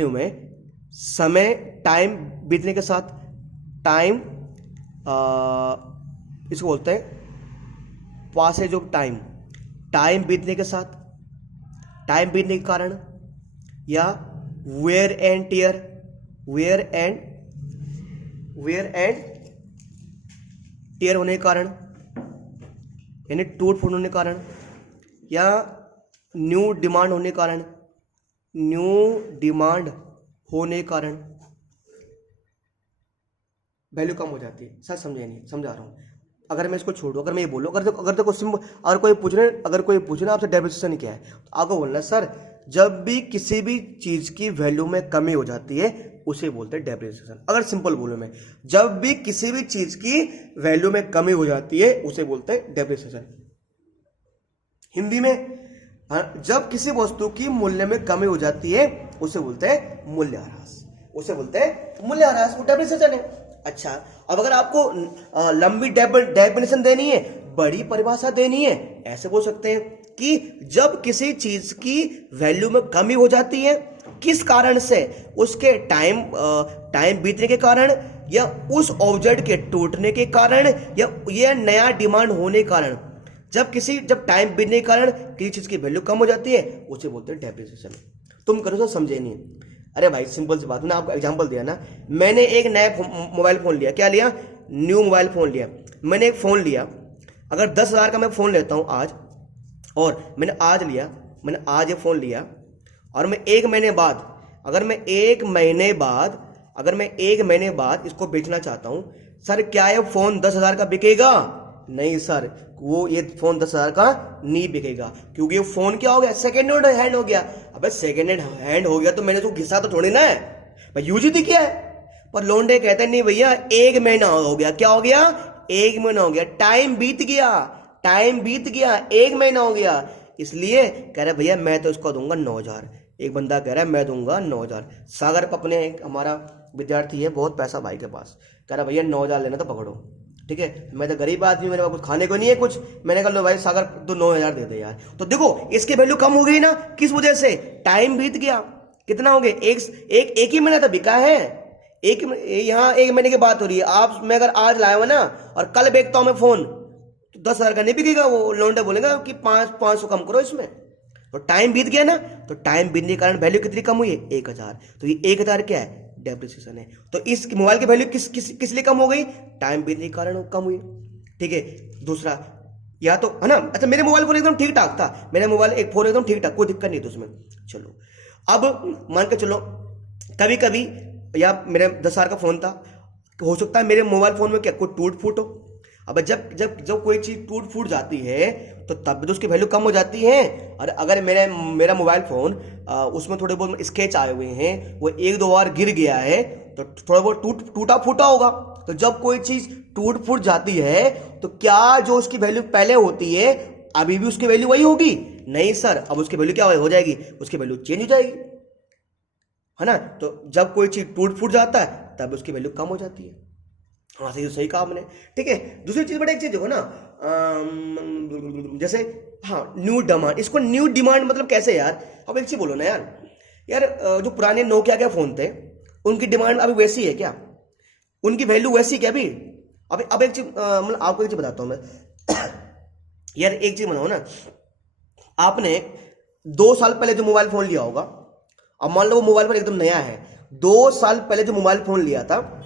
में समय, टाइम बीतने के साथ, इसको बोलते हैं पासेज ऑफ टाइम बीतने के साथ, टाइम बीतने के कारण, या वेयर एंड टियर होने के कारण, यानी टूट फूट होने के कारण, या न्यू डिमांड होने के कारण वैल्यू कम हो जाती है। सर समझे नहीं, समझा रहा हूं। अगर मैं इसको छोड़ू, अगर मैं ये बोलूं, अगर तो क्वेश्चन, अगर कोई पूछना आपसे डेप्रिसिएशन क्या है, तो आपको बोलना सर जब भी किसी भी चीज की वैल्यू में कमी हो जाती है उसे बोलते हैं डेप्रिसिएशन। अगर सिंपल बोलूं मैं, जब भी किसी भी चीज की वैल्यू में कमी हो जाती है उसे बोलते हैं डेप्रिसिएशन। हिंदी में जब किसी वस्तु की मूल्य में कमी हो जाती है उसे बोलते हैं मूल्यह्रास, वो डेप्रिसिएशन है। अच्छा, अब अगर आपको लंबी डेफिनेशन देनी है, बड़ी परिभाषा देनी है, ऐसे बोल सकते हैं कि जब किसी चीज की वैल्यू में कमी हो जाती है, किस कारण से, उसके टाइम बीतने के कारण, या उस ऑब्जेक्ट के टूटने के कारण, या यह नया डिमांड होने के कारण, जब टाइम बीतने के कारण किसी चीज की वैल्यू कम हो जाती है उसे बोलते हैं डेप्रिसिएशन। तुम करो तो समझे नहीं। अरे भाई सिंपल सी बात, मैंने आपको एग्जांपल दिया ना, मैंने एक नया मोबाइल फोन लिया, क्या लिया, न्यू मोबाइल फोन लिया। मैंने एक फोन लिया, अगर 10,000 का मैं फ़ोन लेता हूँ आज, और मैंने आज ये फ़ोन लिया, और मैं एक महीने बाद अगर मैं एक महीने बाद इसको बेचना चाहता हूँ, सर क्या ये फ़ोन 10,000 का बिकेगा? नहीं सर, वो ये फ़ोन 10,000 का नहीं बिकेगा, क्योंकि ये फ़ोन क्या हो गया, सेकेंड हैंड हो गया। अबे सेकेंड हैंड हो गया तो मैंने तो घिसा तो थोड़ी ना है, भाई यूज ही किया है। पर लोंडे कहते हैं नहीं भैया, एक महीना हो गया। क्या हो गया? एक महीना हो गया, टाइम बीत गया, एक महीना हो गया, इसलिए कह रहे भैया मैं तो इसको दूंगा 9,000। एक बंदा कह रहा है मैं दूंगा 9,000। सागर पपने एक हमारा विद्यार्थी है, बहुत पैसा भाई के पास, कह रहा भैया 9,000 लेना तो पकड़ो, ठीक है। मैं तो गरीब आदमी, मेरे पास कुछ खाने को नहीं है कुछ। मैंने कहा लो भाई सागर तो 9,000 दे दे यार। तो देखो इसकी वैल्यू कम हो गई ना, किस वजह से? टाइम बीत गया। कितना हो गया? एक ही महीना तो बिका है। यहाँ एक महीने की बात हो रही है। आप मैं अगर आज लाया हुआ ना और कल बेचता हूं मैं फोन, तो 10,000 का नहीं बिकेगा। वो लौंडे बोलेगा कि 500 कम करो इसमें। तो टाइम बीत गया ना, तो टाइम बीतने के कारण वैल्यू कितनी कम हुई है? 1,000। तो ये 1,000 क्या है? डेप्रिसिएशन है। तो इस मोबाइल की वैल्यू किस लिए कम हो गई? टाइम बीतने के कारण कम हुई, ठीक है। दूसरा, या तो है ना, अच्छा मेरे मोबाइल फोन एकदम ठीक ठाक था, मेरा मोबाइल एक फोन एकदम ठीक ठाक, कोई दिक्कत नहीं थी उसमें। चलो अब मान के चलो कभी कभी या मेरे 10,000 का फोन था, हो सकता है मेरे मोबाइल फोन में क्या कोई टूट फूट हो। अब जब कोई चीज टूट फूट जाती है तो तब भी तो उसकी वैल्यू कम हो जाती है। और अगर मेरा मोबाइल फोन उसमें थोड़े बहुत स्केच आए हुए हैं, वो एक दो बार गिर गया है, तो थोड़ा बहुत टूटा फूटा होगा। तो जब कोई चीज टूट फूट जाती है तो क्या जो उसकी वैल्यू पहले होती है अभी भी उसकी वैल्यू वही होगी? नहीं सर, अब उसकी वैल्यू क्या हो जाएगी? उसकी वैल्यू चेंज हो जाएगी, है ना। तो जब कोई चीज टूट फूट जाता है तब उसकी वैल्यू कम हो जाती है। हाँ सही कहा आपने, ठीक है। दूसरी चीज बड़ा एक चीज देखो ना, जैसे हाँ न्यू डिमांड, इसको न्यू डिमांड मतलब कैसे यार? अब एक चीज बोलो ना यार जो पुराने नोकिया के फोन थे उनकी डिमांड अभी वैसी है क्या? उनकी वैल्यू वैसी क्या अभी? अब एक चीज मतलब आपको एक चीज बताता हूं मैं यार, एक चीज बनाओ ना, आपने 2 साल पहले जो मोबाइल फोन लिया होगा, अब मान लो वो मोबाइल फोन एकदम नया है, 2 साल पहले जो मोबाइल फोन लिया था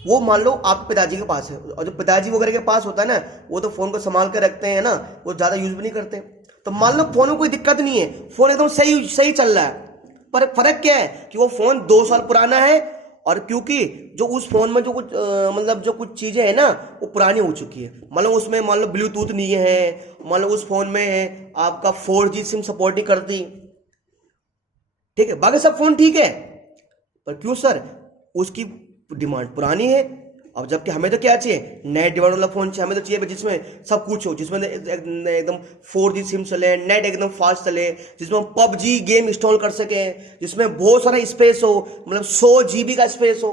वो मान लो आपके पिताजी के पास है, और जो पिताजी वगैरह के पास होता है ना, वो तो फोन को संभाल कर रखते हैं ना, वो ज्यादा यूज भी नहीं करते। तो मान लो फोन में कोई दिक्कत नहीं है, फोन एकदम सही चल रहा है, पर फर्क क्या है कि वो फोन 2 साल पुराना है, और क्योंकि जो उस फोन में जो कुछ मतलब जो कुछ चीजें है ना वो पुरानी हो चुकी है। मतलब उसमें मान लो ब्लूटूथ नहीं है, मान लो उस फोन में आपका 4G सिम सपोर्ट नहीं करती, ठीक है। बाकी सब फोन ठीक है, पर क्यों सर? उसकी डिमांड पुरानी है। अब जबकि हमें तो क्या चाहिए? नेट डिमांड वाला फोन चाहिए, हमें तो चाहिए जिसमें सब कुछ हो, जिसमें एकदम 4G सिम चले, नेट एकदम फास्ट चले, जिसमें हम PUBG गेम इंस्टॉल कर सके, जिसमें बहुत सारा स्पेस हो, मतलब 100 GB का स्पेस हो,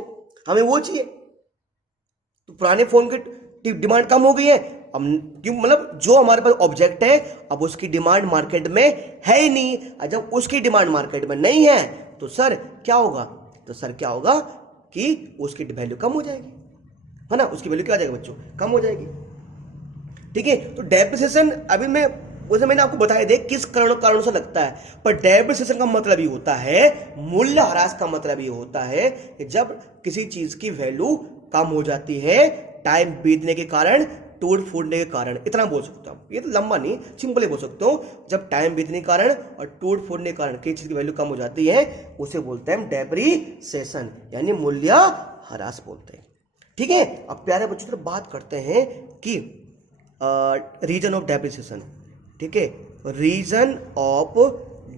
हमें वो चाहिए। तो पुराने फोन की डिमांड कम हो गई है। अब क्यों? मतलब जो हमारे पास ऑब्जेक्ट है अब उसकी डिमांड मार्केट में है ही नहीं। और जब उसकी डिमांड मार्केट में नहीं है तो सर क्या होगा? कि उसकी वैल्यू कम हो जाएगी, है ना। उसकी वैल्यू क्या हो जाएगी बच्चों? कम हो जाएगी, ठीक है। तो डेप्रिसिएशन अभी मैंने आपको बताया दे किस कारणों से लगता है, पर डेप्रिसिएशन का मतलब ये होता है, मूल्य ह्रास का मतलब ये होता है कि जब किसी चीज की वैल्यू कम हो जाती है टाइम बीतने के कारण, टूट फूटने के कारण। इतना बोल सकता हूं, ये तो लंबा नहीं, सिंपल ही बोल सकता हूं। जब टाइम बीतने के कारण और टूट फूटने के कारण किसी चीज की वैल्यू कम हो जाती है उसे बोलते हैं डेप्रिसिएशन, यानी मूल्य ह्रास बोलते हैं, ठीक है। अब प्यारे बच्चों तरफ बात करते हैं कि रीजन ऑफ डेप्रिसिएशन, ठीक है। रीजन ऑफ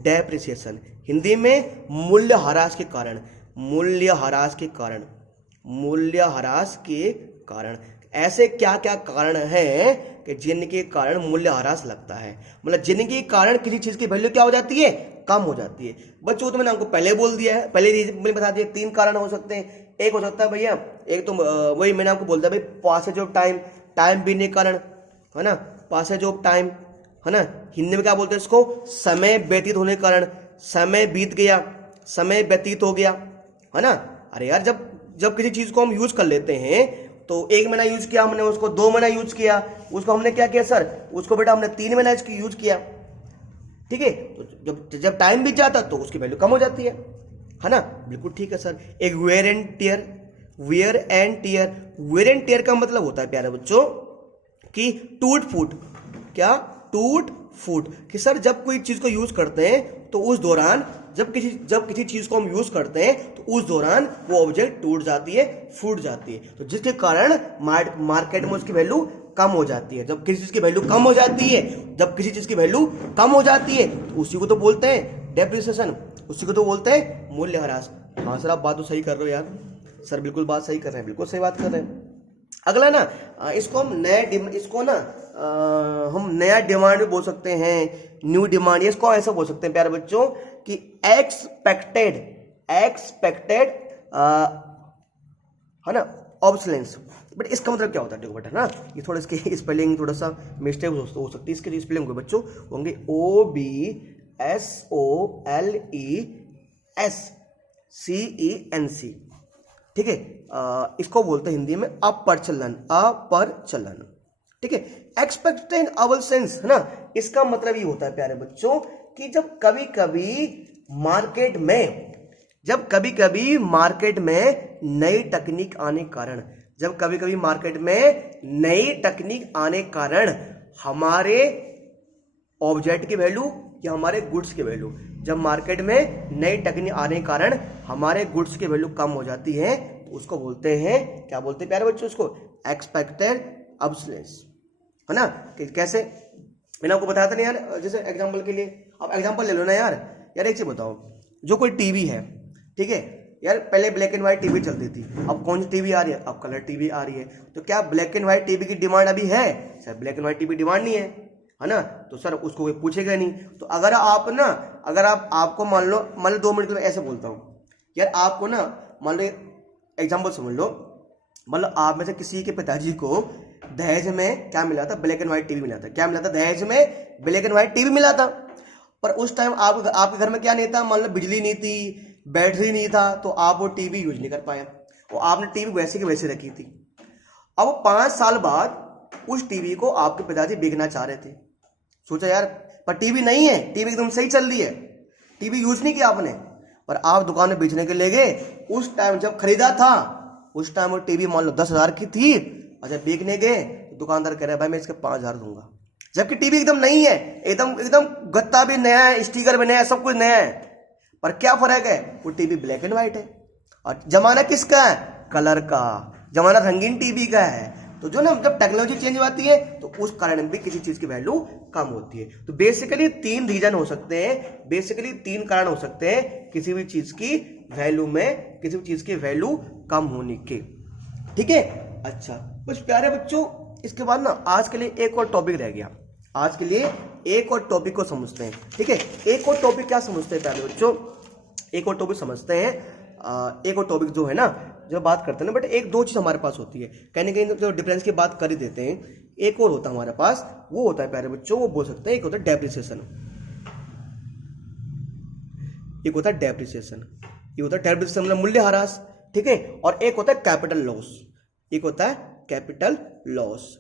डेप्रिसिएशन हिंदी में मूल्य ह्रास के कारण, ऐसे क्या क्या कारण हैं कि जिनके कारण मूल्य ह्रास लगता है, मतलब जिनके कारण किसी चीज की वैल्यू क्या हो जाती है? कम हो जाती है। बच्चों तो मैंने आपको पहले बोल दिया है, पहले मैंने बता दिया 3 कारण हो सकते हैं। एक हो सकता है भैया, एक तो वही मैंने आपको बोल दिया भाई, पासेज ऑफ टाइम बीतने के कारण, है ना, पासेज ऑफ टाइम, है ना। हिंदी में क्या बोलते हैं इसको? समय व्यतीत होने के कारण, समय बीत गया, समय व्यतीत हो गया, है ना। अरे यार जब किसी चीज को हम यूज कर लेते हैं तो 1 महीना यूज किया हमने उसको, 2 महीना यूज किया उसको, हमने क्या किया सर? उसको बेटा हमने 3 महीना यूज किया, ठीक है। तो जब टाइम बीत जाता तो उसकी वैल्यू कम हो जाती है ना। बिल्कुल ठीक है सर। एक वेयर एंड टियर का मतलब होता है प्यारे बच्चों कि टूट फूट, क्या टूट फूट, कि सर जब कोई चीज को यूज करते हैं तो उस दौरान जब किसी चीज को हम यूज करते हैं तो उस दौरान वो ऑब्जेक्ट टूट जाती है, फूट जाती है, तो जिसके कारण मार्केट में उसकी वैल्यू कम हो जाती है। जब किसी चीज की वैल्यू कम हो जाती है, जब किसी चीज की वैल्यू कम हो जाती है तो उसी को तो बोलते हैं डेप्रिसिएशन, उसी को तो बोलते हैं मूल्यह्रास। हाँ सर आप बात तो सही कर रहे हो यार, सर बिल्कुल बात सही कर रहे हैं, बिल्कुल सही बात कर रहे हैं। अगला ना इसको हम नया डिमांड भी बोल सकते हैं, न्यू डिमांड, इसको ऐसा बोल सकते हैं प्यारे बच्चों कि एक्सपेक्टेड है ना ऑब्सोलेंस। बट इसका मतलब क्या होता है देखो बेटा ना, ये थोड़ा इसकी स्पेलिंग थोड़ा सा मिस्टेक हो सकती है, इसके स्पेलिंग होंगे बच्चों होंगे OBSOLESCENC, ठीक है। इसको बोलते हैं हिंदी में अप्रचलन, ठीक है। एक्सपेक्टेड ऑब्सोलेंस है ना, इसका मतलब ये होता है प्यारे बच्चों कि जब कभी कभी मार्केट में नई टेक्निक आने कारण हमारे ऑब्जेक्ट की वैल्यू या हमारे गुड्स की वैल्यू, जब मार्केट में नई टेक्निक आने के कारण हमारे गुड्स की वैल्यू कम हो जाती है तो उसको बोलते हैं, क्या बोलते हैं प्यारे बच्चों, उसको एक्सपेक्टेड ऑब्सोलेंस, है ना। कैसे मैंने आपको बताया था ना यार, जैसे एग्जांपल के लिए आप एग्जांपल ले लो ना यार एक चीज बताओ, जो कोई टीवी है, ठीक है यार, पहले ब्लैक एंड व्हाइट टीवी चलती थी, अब कौन सी टीवी आ रही है, अब कलर टीवी आ रही है, तो क्या ब्लैक एंड व्हाइट टीवी की डिमांड अभी है? Sir black and white TV demand नहीं है ना, तो सर उसको कोई पूछेगा नहीं। तो अगर आपको मान लो 2 मिनट में ऐसे बोलता हूँ यार, आपको ना मान लो एग्जाम्पल समझ लो, मतलब आप में से किसी के पिताजी को दहेज में क्या मिला था, ब्लैक एंड व्हाइट टीवी मिला था। क्या मिला था? दहेज में ब्लैक एंड व्हाइट टीवी मिला था। पर उस टाइम आपके घर में क्या नहीं था, मान लो बिजली नहीं थी, बैटरी नहीं था, तो आप वो टीवी यूज नहीं कर पाए, वो आपने टीवी वैसे की वैसे रखी थी। अब 5 साल बाद उस टीवी को आपके पिताजी बेचना चाह रहे थे। सोचा यार, पर टीवी नहीं है, टीवी एकदम सही चल रही है, टीवी यूज नहीं किया आपने, पर आप दुकान में बेचने के लिए गए। उस टाइम जब खरीदा था उस टाइम वो टीवी मान लो 10,000 की थी, अच्छा बेचने गए तो दुकानदार कह रहा है भाई मैं इसके 5,000 दूंगा, जबकि टीवी एकदम नहीं है, एकदम गत्ता भी नया है, स्टिकर भी नया है, सब कुछ नया है। पर क्या फर्क है, वो टीवी ब्लैक एंड व्हाइट है और जमाना किसका है, कलर का, जमाना रंगीन टीवी का है। तो जो ना जब टेक्नोलॉजी चेंज होती है तो उस कारण भी किसी चीज की वैल्यू कम होती है। तो बेसिकली 3 रीजन हो सकते हैं, बेसिकली 3 कारण हो सकते हैं किसी भी चीज की वैल्यू में, किसी भी चीज की वैल्यू कम होने के, ठीक है। अच्छा कुछ प्यारे बच्चों, इसके बाद ना आज के लिए एक और टॉपिक रह गया, आज के लिए एक और टॉपिक को समझते हैं, ठीक है। एक और टॉपिक क्या समझते हैं प्यारे बच्चों, एक और टॉपिक समझते हैं। एक और टॉपिक जो है ना, जो बात करते हैं ना, बट 1-2 चीज हमारे पास होती है, कहीं कहीं जो डिफरेंस की बात कर ही देते हैं। एक और होता है हमारे पास, वो होता है प्यारे बच्चों, वो बोल सकते हैं, एक होता है डेप्रिसिएशन, एक होता है डेप्रिसिएशन, ये होता है डेप्रिसिएशन मतलब मूल्यह्रास, ठीक है। और एक होता है कैपिटल लॉस, एक होता है कैपिटल लॉस,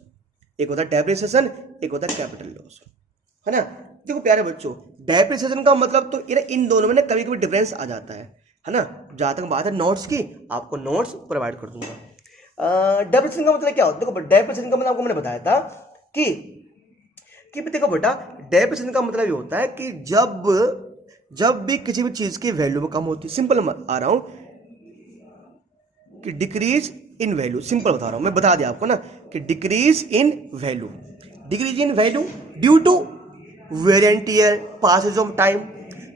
एक होता है डेप्रिसिएशन, एक होता है कैपिटल लॉस, है ना। देखो प्यारे बच्चों, डेप्रिसिएशन का मतलब तो इन दोनों में ना कभी कभी डिफरेंस आ जाता है ना। जहां तक बात है नोट्स की, आपको नोट्स प्रोवाइड कर दूंगा। डेप्रिसिएशन का मतलब क्या होता है, देखो डेप्रिसिएशन का मतलब आपको मैंने बताया था कि देखो बेटा, डेप्रिसिएशन का मतलब ये होता है कि जब भी किसी भी चीज की वैल्यू कम होती है, सिंपल आ रहा हूं कि डिक्रीज इन वैल्यू, सिंपल बता रहा हूं मैं, बता दिया आपको ना कि decrease in value due to wear and tear, passage of time.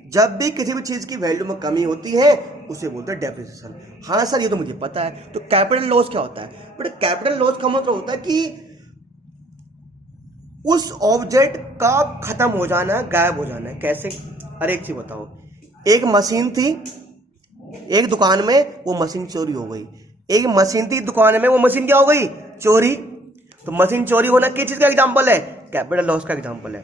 जब भी किसी भी चीज की वैल्यू में कमी होती है उसे बोलते हैं डेप्रिसिएशन। हाँ सर ये तो मुझे पता है। तो कैपिटल लॉस क्या होता है, बट कैपिटल लॉस का मतलब होता है कि उस ऑब्जेक्ट का खत्म हो जाना, गायब हो जाना है। कैसे? अरे एक चीज बताओ, एक मशीन थी एक दुकान में, वो मशीन चोरी हो गई। एक मशीन थी दुकान में, वो मशीन क्या हो गई, चोरी। तो मशीन चोरी होना किस चीज का एग्जांपल है, कैपिटल लॉस का एग्जांपल है,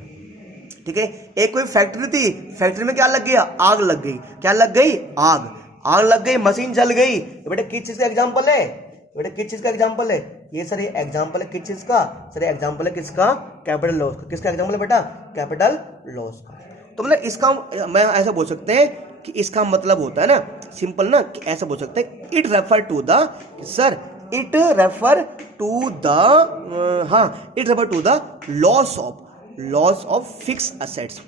ठीक है। एक कोई फैक्ट्री थी, फैक्ट्री में क्या लग गया, आग लग गई। क्या लग गई, आग लग गई, मशीन जल गई। बेटा किस चीज का एग्जांपल है, बेटा किस चीज का एग्जांपल है ये, सर ये एग्जांपल है किस चीज का, सर ये एग्जांपल है किसका, कैपिटल लॉस का। किसका एग्जांपल है बेटा, कैपिटल लॉस का। तो मतलब इसका मैं ऐसा बोल सकते हैं कि इसका मतलब होता है ना, सिंपल ना, कि ऐसा बोल सकते हैं, it refer to the, sir it refer to the loss of fix assets,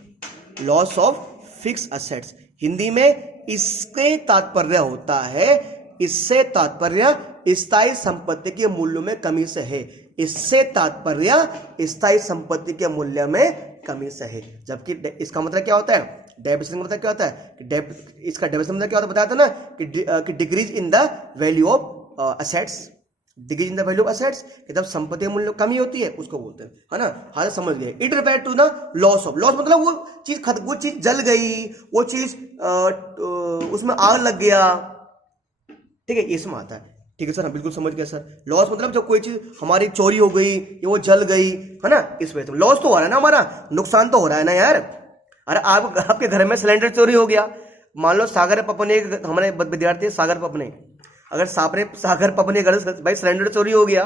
loss of fix assets. Hindi में इसके तात्पर्य होता है, इससे तात्पर्य स्थायी संपत्ति के मूल्य में कमी से है, इससे तात्पर्य स्थायी संपत्ति के मूल्य में कमी से है। जबकि इसका मतलब क्या होता है, डेप्रिसिएशन का मतलब क्या होता है कि इसका डेप्रिसिएशन मतलब क्या होता है, बताया था ना कि decrease in the value of assets, decrease in the value of assets, कि जब संपत्ति के मूल्य में कमी होती है उसको बोलते हैं, है ना। हाँ समझ गए। It refer to the loss of, loss मतलब वो चीज जल गई, वो चीज उसमें आग लग गया, ठीक है, इसमें आता है। ठीक है सर, हम बिल्कुल समझ गए सर। लॉस मतलब जब कोई चीज हमारी चोरी हो गई या वो जल गई, है ना, इस वजह से लॉस तो हो रहा है ना, हमारा नुकसान तो हो रहा है ना यार। अरे आपके घर में सिलेंडर चोरी हो गया, मान लो सागर पपने, हमारे विद्यार्थी सागर पपने, अगर सागर पपने घर से भाई सिलेंडर चोरी हो गया,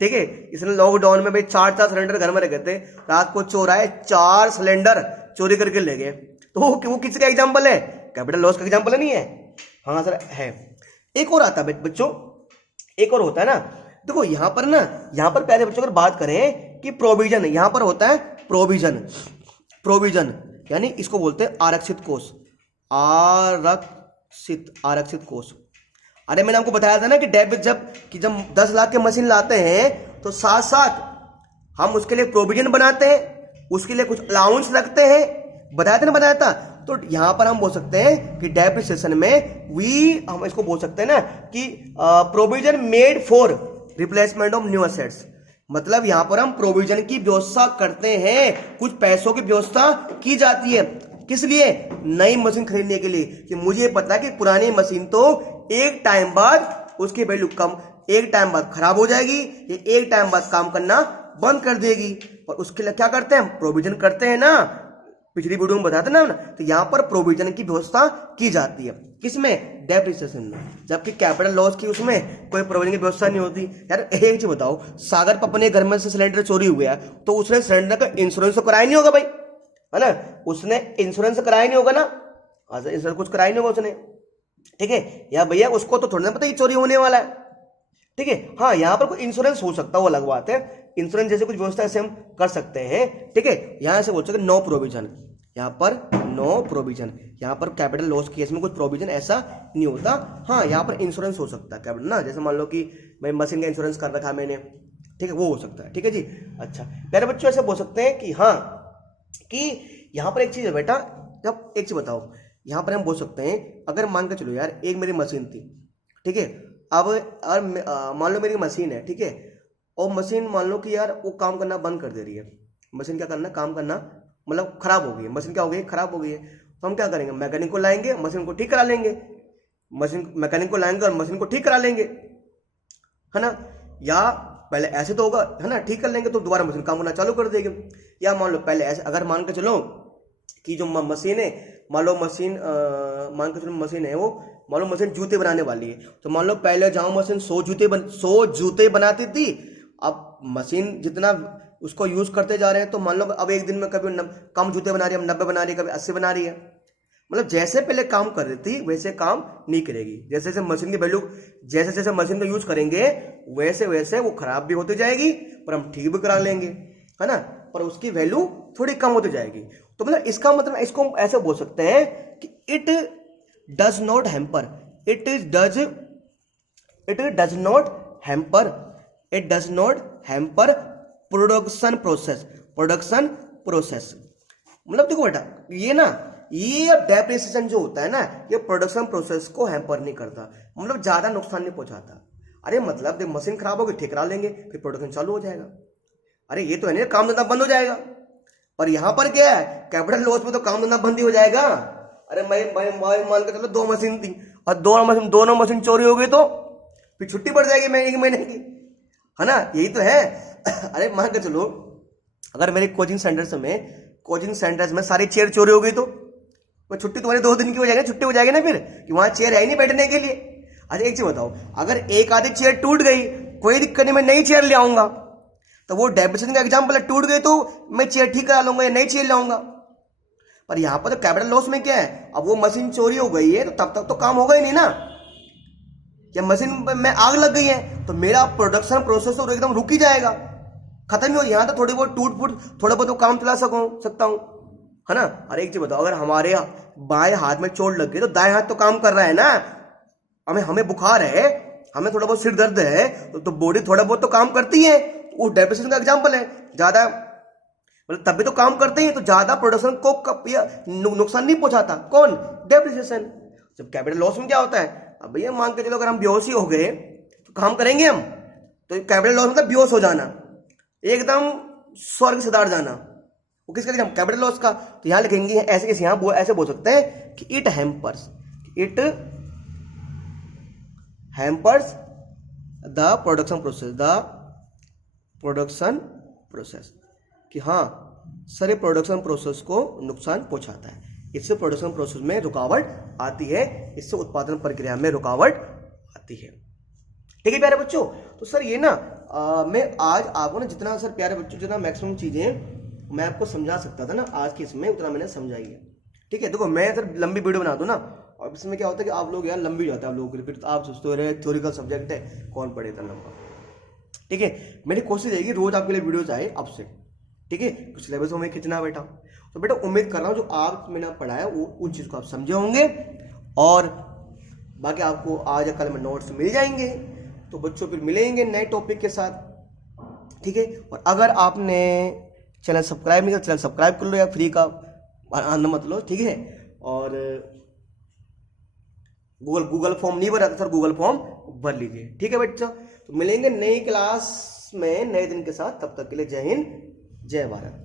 ठीक है, इसने लॉकडाउन में भाई 4 सिलेंडर घर में रखे थे, रात को चोर आए 4 सिलेंडर चोरी करके ले गए, तो वो किसका एग्जाम्पल है, कैपिटल लॉस का एग्जाम्पल नहीं है। हाँ सर है। एक और आता है बच्चों, एक और होता है ना, देखो यहाँ पर प्यारे बच्चों अगर बात करें कि प्रोविजन, यहाँ पर होता है प्रोविजन यानी इसको बोलते हैं आरक्षित कोष, आरक्षित कोष। अरे मैंने आपको बताया था ना कि डेबिट जब 10 लाख के मशीन लाते हैं तो साथ साथ हम उसके लिए प्रोविजन बनाते हैं, उसके लिए कुछ अलाउंस रखते हैं, बताया था। तो यहां पर हम बोल सकते हैं कि डेप्रिसिएशन में हम इसको बोल सकते हैं ना कि provision made for replacement of new assets, मतलब यहां पर हम प्रोविजन की व्यवस्था करते हैं, कुछ पैसों की व्यवस्था की जाती है, किस लिए, नई मशीन खरीदने के लिए, कि मुझे पता है कि पुरानी मशीन तो एक टाइम बाद उसकी वैल्यू कम, एक टाइम बाद खराब हो जाएगी, ये एक टाइम बाद काम करना बंद कर देगी, और उसके लिए क्या करते हैं, प्रोविजन करते हैं ना, पिछली वीडियो में बताया था ना। तो यहां पर प्रोविजन की व्यवस्था की जाती है, किसमें, डेप्रिसिएशन में। जबकि कैपिटल लॉस की उसमें कोई प्रोविजन की व्यवस्था नहीं होती। यार एक चीज बताओ, सागर पपने घर में से सिलेंडर चोरी हो गया तो उसने सिलेंडर का इंश्योरेंस तो कराया नहीं होगा भाई, है ना, उसने इंश्योरेंस कराया नहीं होगा ना, इंश्योरेंस कुछ कराया नहीं होगा उसने, ठीक है, या भैया उसको तो थोड़ा ना पता ये चोरी होने वाला है, ठीक है। हाँ यहाँ पर कोई इंश्योरेंस हो सकता है, वो अलग बात है, इंश्योरेंस जैसे कुछ व्यवस्था ऐसे हम कर सकते हैं, ठीक है। यहां से बोल सकते नो प्रोविजन, यहाँ पर नो प्रोविजन, यहाँ पर कैपिटल लॉस केस में कुछ प्रोविजन ऐसा नहीं होता। हाँ यहाँ पर इंश्योरेंस हो सकता है कैपिटल ना, जैसे मान लो कि मैं मशीन का इंश्योरेंस कर रखा है मैंने, ठीक है, वो हो सकता है, ठीक है जी। अच्छा प्यारे बच्चों ऐसे बोल सकते हैं कि हाँ कि यहाँ पर एक चीज है बेटा, जब एक चीज बताओ, यहाँ पर हम बोल सकते हैं अगर मान के चलो यार एक मेरी मशीन थी, ठीक है, अब मान लो मेरी मशीन है, ठीक है, और मशीन मान लो कि यार वो काम करना बंद कर दे रही है, मशीन क्या करना, काम करना मतलब खराब हो गई है, मशीन क्या हो गई, खराब हो गई है, तो हम क्या करेंगे, मैकेनिक को लाएंगे, मशीन को ठीक करा लेंगे, मैकेनिक को लाएंगे और मशीन को ठीक करा लेंगे, है ना, या पहले ऐसे तो होगा, है ना, ठीक कर लेंगे तो दोबारा मशीन काम करना चालू कर देगी, या मान लो पहले ऐसे, अगर मान के चलो कि जो मशीन है, मान लो मशीन मशीन है वो, मान लो मशीन जूते बनाने वाली है, तो मान लो पहले जहाँ मशीन 100 जूते बनाती थी, अब मशीन जितना उसको यूज करते जा रहे हैं, तो मान लो अब एक दिन में कभी कम जूते बना रही है, 90 बना रही है, कभी 80 बना रही है, मतलब जैसे पहले काम कर रही थी वैसे काम नहीं करेगी, जैसे जैसे मशीन की वैल्यू, जैसे जैसे मशीन का यूज करेंगे वैसे वैसे वो खराब भी होती जाएगी, पर हम ठीक भी करा लेंगे, है ना, पर उसकी वैल्यू थोड़ी कम होती जाएगी। तो मतलब इसका मतलब इसको ऐसे बोल सकते हैं कि it does not hamper, it does not hamper production process. मतलब देखो बेटा ये डेप्रिसिएशन जो होता है ना, ये प्रोडक्शन प्रोसेस को हैम्पर नहीं करता, मतलब ज्यादा नुकसान नहीं पहुंचाता। अरे मतलब देख मशीन खराब होगी, ठीक करा लेंगे, फिर प्रोडक्शन चालू हो जाएगा, अरे ये तो है नहीं काम धंधा बंद हो जाएगा। पर यहां पर क्या है, कैपिटल लॉस में तो काम धंधा बंद ही हो जाएगा। अरे मैं मान के चलो 2 मशीन थी और दोनों मशीन चोरी हो गई तो फिर छुट्टी पड़ जाएगी 1 महीने की, है ना, यही तो है। अरे मान के चलो अगर मेरे कोचिंग सेंटर्स में सारी चेयर चोरी हो गई तो छुट्टी तुम्हारी 2 दिन की हो जाएगी, छुट्टी हो जाएगी ना फिर, कि वहां चेयर है ही नहीं बैठने के लिए। अच्छा एक चीज बताओ, अगर एक आधी चेयर टूट गई कोई दिक्कत नहीं, मैं नई चेयर ले आऊंगा, तो वो डेप्रिसिएशन का एग्जांपल है, टूट गई तो मैं चेयर ठीक करा लूंगा या नई चेयर लाऊंगा। पर यहां पर तो कैपिटल लॉस में क्या है, अब वो मशीन चोरी हो गई है तो तब तक तो काम होगा ही नहीं ना, या मशीन में आग लग गई है तो मेरा प्रोडक्शन प्रोसेस तो एकदम रुक ही जाएगा, खत्म ही हो। यहाँ तो थोड़ी बहुत टूट फूट थोड़ा बहुत तो काम चला सकता हूँ, है ना। और एक चीज बताओ, अगर हमारे बाएं हाथ में चोट लग गई तो दाएं हाथ तो काम कर रहा है ना। हमें बुखार है, हमें थोड़ा बहुत सिर दर्द है तो बॉडी थोड़ा बहुत तो काम करती है। वो डेप्रिसिएशन का एग्जाम्पल है, ज्यादा मतलब तभी तो काम करते हैं, तो ज्यादा प्रोडक्शन को नुकसान नहीं पहुंचाता कौन, डेप्रिसिएशन। जब कैपिटल लॉस में क्या होता है, अब भैया मान के चलो अगर हम बेहोश ही हो गए तो काम करेंगे हम, तो कैपिटल लॉस मतलब बेहोश हो जाना, एकदम स्वर्ग से दाट जाना। वो किसका एग्जाम, कैपिटल लॉस का। तो यहां लिखेंगे ऐसे कैसे, यहां ऐसे बोल सकते हैं कि it hampers the production process, कि हाँ सर ये प्रोडक्शन प्रोसेस को नुकसान पहुंचाता है, इससे प्रोडक्शन प्रोसेस में रुकावट आती है, इससे उत्पादन प्रक्रिया में रुकावट आती है। ठीक है प्यारे बच्चों, तो सर ये ना मैं आज आपको ना जितना सर प्यारे बच्चों जितना मैक्सिमम चीजें मैं आपको समझा सकता था ना आज के इसमें, उतना मैंने समझाई है। ठीक है, देखो मैं सर लंबी वीडियो बना दूं ना, और इसमें क्या होता है कि आप लोग यार लंबी हो जाता है आप लोगों के लिए, फिर तो आप सोचते हो रहे थ्योरिकल सब्जेक्ट है कौन पढ़े इतना लंबा। ठीक है, मेरी कोशिश रहेगी रोज आपके लिए वीडियोज आए आपसे। ठीक है, तो सिलेबस में मैं खींचना बैठा हूँ, तो बेटा उम्मीद कर रहा हूँ जो आप मैंने पढ़ाया वो उन चीज़ को आप समझे होंगे, और बाकी आपको आज या कल में नोट्स मिल जाएंगे। तो बच्चों फिर मिलेंगे नए टॉपिक के साथ। ठीक है, और अगर आपने चैनल सब्सक्राइब नहीं किया चैनल सब्सक्राइब कर लो, या फ्री का आनंद मत लो। ठीक है, और गूगल फॉर्म नहीं भरा था सर, गूगल फॉर्म भर लीजिए। ठीक है बच्चों, तो मिलेंगे नई क्लास में नए दिन के साथ, तब तक के लिए जय हिंद जय भारत।